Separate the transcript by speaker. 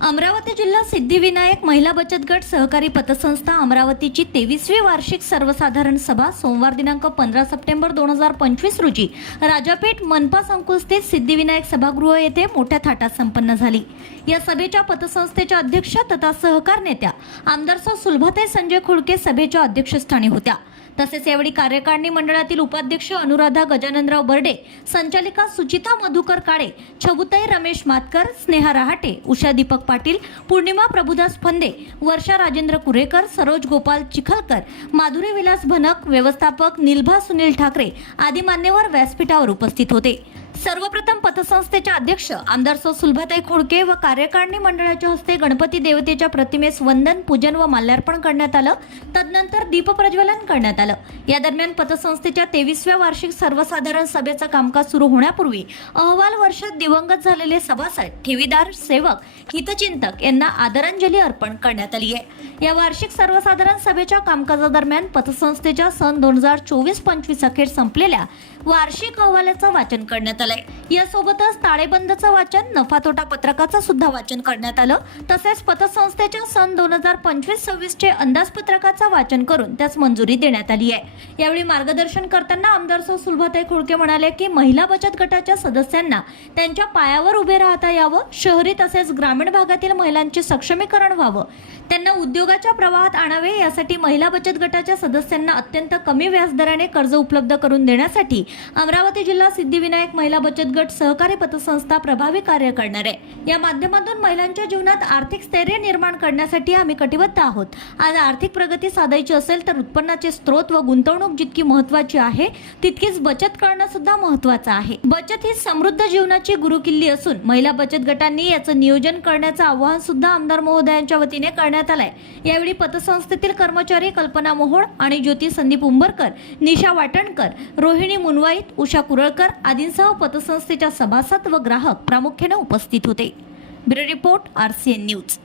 Speaker 1: अमरावती जिल्हा सिद्धिविनायक महिला बचत गट सहकारी पतसंस्था अमरावतीची तेवीसवी वार्षिक सर्वसाधारण सभा सोमवार दिनांक पंधरा सप्टेंबर दोन हजार पंचवीस रोजी राजापेठ मनपा संकुलस्थित सिद्धिविनायक सभागृह येथे मोठ्या थाटात संपन्न झाली. या सभेच्या पतसंस्थेच्या अध्यक्ष तथा सहकार नेत्या आमदार सौ सुलभाताई संजय खुडके सभेच्या अध्यक्षस्थानी होत्या. तसेच यावेळी कार्यकारिणी मंडळातील उपाध्यक्ष अनुराधा गजाननराव बर्डे संचालिका सुचिता मधुकर काळे छबुताई रमेश मातकर स्नेहा रहाटे उषा दीपक पाटील पूर्णिमा प्रभुदास फंदे वर्षा राजेंद्र कुरेकर सरोज गोपाल चिखलकर माधुरी विलास भनक व्यवस्थापक निलभा सुनील ठाकरे आदी मान्यवर व्यासपीठावर उपस्थित होते. सर्वप्रथम पतसंस्थेच्या अध्यक्ष आमदार सौ सुलभाताई खोडके व कार्यकारिणी मंडळाच्या हस्ते गणपती देवतेच्या प्रतिमेस वंदन पूजन व माल्यार्पण करण्यात आलं. तदनंतर दीपप्रज्वलन करण्यात आलं. या दरम्यान पतसंस्थेच्या तेवीसव्या वार्षिक सर्वसाधारण सभेचं कामकाज सुरू होण्यापूर्वी अहवाल वर्षात दिवंगत झालेले सभासद ठेवीदार सेवक हितचिंतक यांना आदरांजली अर्पण करण्यात आली आहे. या वार्षिक सर्वसाधारण सभेच्या कामकाजादरम्यान पतसंस्थेच्या सन दोन हजार चोवीस पंचवीस अखेर संपलेल्या वार्षिक अहवालाचं वाचन करण्यात आलं. आलंय यासोबतच ताळेबंदचं वाचन नफा तोटा पत्रकाचं सुद्धा वाचन करण्यात आलं. तसेच पतसंस्थेच्या सन दोन हजार पंचवीस सव्वीसचे अंदाजपत्रकाचं वाचन करून त्यास मंजुरी देण्यात आली आहे. यावेळी मार्गदर्शन करताना आमदार सौ सुलभाताई खोडके म्हणाले की महिला बचत गटाच्या सदस्यांना त्यांच्या पायावर उभे राहता यावं शहरी तसेच ग्रामीण भागातील महिलांचे सक्षमीकरण व्हावं त्यांना उद्योगाच्या प्रवाहात आणावे यासाठी महिला बचत गटाच्या सदस्यांना अत्यंत कमी व्याजदराने कर्ज उपलब्ध करून देण्यासाठी अमरावती जिल्हा सिद्धिविनायक महिला बचत गट सहकारी पतसंस्था प्रभावी कार्य करणार आहे. या माध्यमातून महिलांच्या जीवनात आर्थिक स्थैर्य निर्माण करण्यासाठी आम्ही कटिबद्ध आहोत. आज आर्थिक प्रगती साधायची असेल तर उत्पन्नाचे स्रोत व गुंतवणूक जितकी महत्वाची आहे तितकीच बचत करणं सुद्धा महत्वाचं आहे. बचत ही समृद्ध जीवनाची गुरुकिल्ली असून महिला बचत गटांनी याचं नियोजन करण्याचं आवाहन सुद्धा आमदार महोदयांच्या वतीने करण्यात आलंय. यावेळी पतसंस्थेतील कर्मचारी कल्पना मोहोळ आणि ज्योती संदीप उंबरकर निशा वाटणकर रोहिणी मुनवाईत उषा कुरळकर आदींसह पतसंस्थेच्या सभासद व ग्राहक प्रामुख्याने उपस्थित होते. Bureau report R C N news.